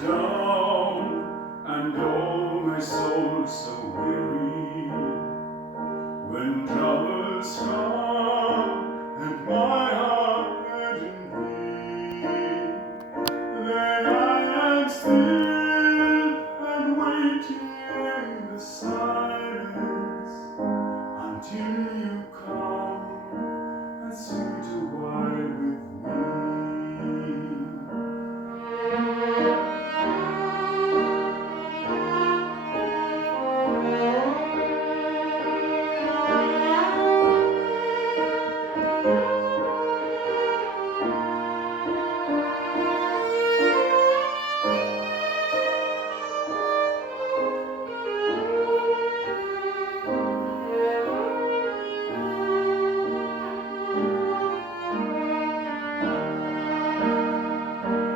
down, and oh, my soul so weary. When troubles come and my heart burden be, then I am still and waiting in the silence until you come and sit a while with me.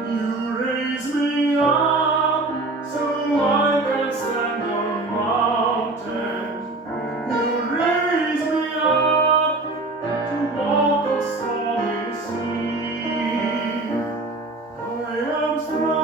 You raise me up so I can stand on mountains. You raise me up to walk on stormy sea. I am strong.